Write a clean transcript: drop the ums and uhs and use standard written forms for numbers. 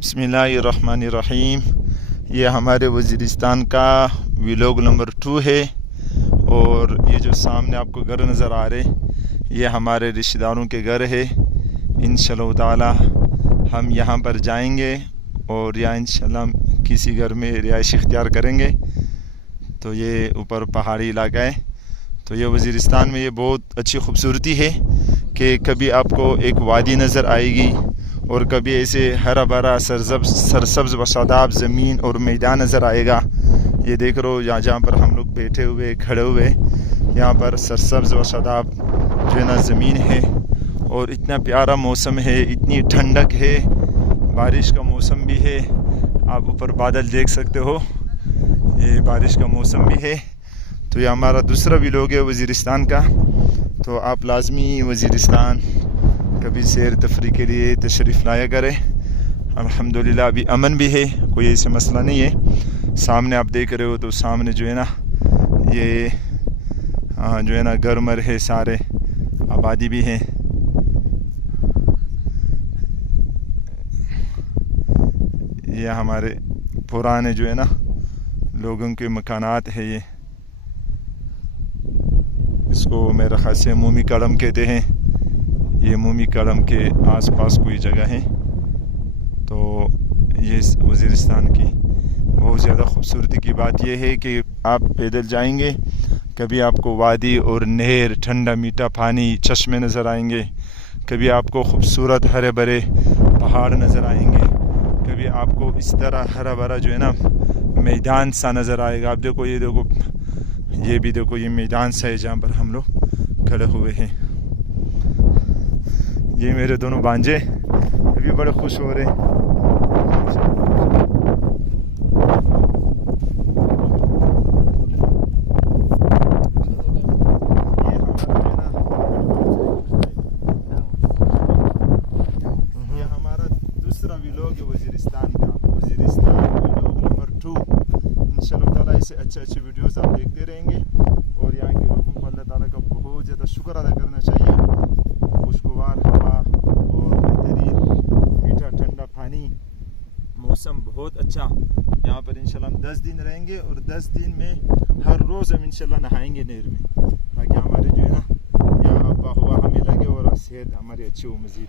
बिस्मिल्लाहिर्रहमानिर्रहीम। ये हमारे वज़ीरिस्तान का व्लॉग नंबर 2 है। और ये जो सामने आपको घर नज़र आ रहे, ये हमारे रिश्तेदारों के घर है। इंशाअल्लाह ताला हम यहाँ पर जाएंगे और या इंशाअल्लाह किसी घर में रिहाइश इख्तियार करेंगे। तो ये ऊपर पहाड़ी इलाका है। तो ये वज़ीरिस्तान में ये बहुत अच्छी खूबसूरती है कि कभी आपको एक वादी नज़र आएगी और कभी ऐसे हरा भरा सरसब्ज़ व शादाब ज़मीन और मैदान नज़र आएगा। ये देख रहे हो जहाँ पर हम लोग बैठे हुए खड़े हुए, यहाँ पर सरसब्ज़ व शादाब जो है ना ज़मीन है और इतना प्यारा मौसम है, इतनी ठंडक है, बारिश का मौसम भी है। आप ऊपर बादल देख सकते हो, ये बारिश का मौसम भी है। तो ये हमारा दूसरा व्लॉग है वज़ीरिस्तान का। तो आप लाजमी वज़ीरिस्तान कभी सैर तफरी के लिए तशरीफ़ लाया करें। अल्हम्दुलिल्लाह अभी अमन भी है, कोई ऐसा मसला नहीं है। सामने आप देख रहे हो तो सामने जो है ना ये जो है ना घर मर है, सारे आबादी भी है। ये हमारे पुराने जो है ना लोगों के मकानात है। ये इसको मेरा ख़ास से मोमी कड़म कहते हैं। ये मोमी कड़म के आसपास कोई जगह है। तो ये वज़ीरिस्तान की बहुत ज़्यादा खूबसूरती की बात यह है कि आप पैदल जाएंगे, कभी आपको वादी और नहर, ठंडा मीठा पानी, चश्मे नज़र आएंगे, कभी आपको खूबसूरत हरे भरे पहाड़ नज़र आएंगे, कभी आपको इस तरह हरा भरा जो है ना मैदान सा नज़र आएगा। आप देखो, ये देखो, ये भी देखो, ये मैदान सा है जहाँ पर हम लोग खड़े हुए हैं। ये मेरे दोनों भांजे अभी बड़े खुश हो रहे हैं। ये हमारा दूसरा व्लॉग है वज़ीरिस्तान का, वज़ीरिस्तान व्लॉग नंबर 2। इंशाअल्लाह ताला ऐसे अच्छे वीडियोस आप देखते रहेंगे और यहाँ के लोगों को अल्लाह ताला का बहुत ज़्यादा शुक्र अदा करना चाहिए। खुशगवार हवा और बेहतरीन मीठा ठंडा पानी, मौसम बहुत अच्छा। यहाँ पर इंशाल्लाह हम 10 दिन रहेंगे और 10 दिन में हर रोज़ हम इंशाल्लाह नहाएंगे नहर में, ताकि हमारे जो है ना यहाँ अब्बा हुआ हमें लगे और सेहत हमारी अच्छी हो मज़ीद।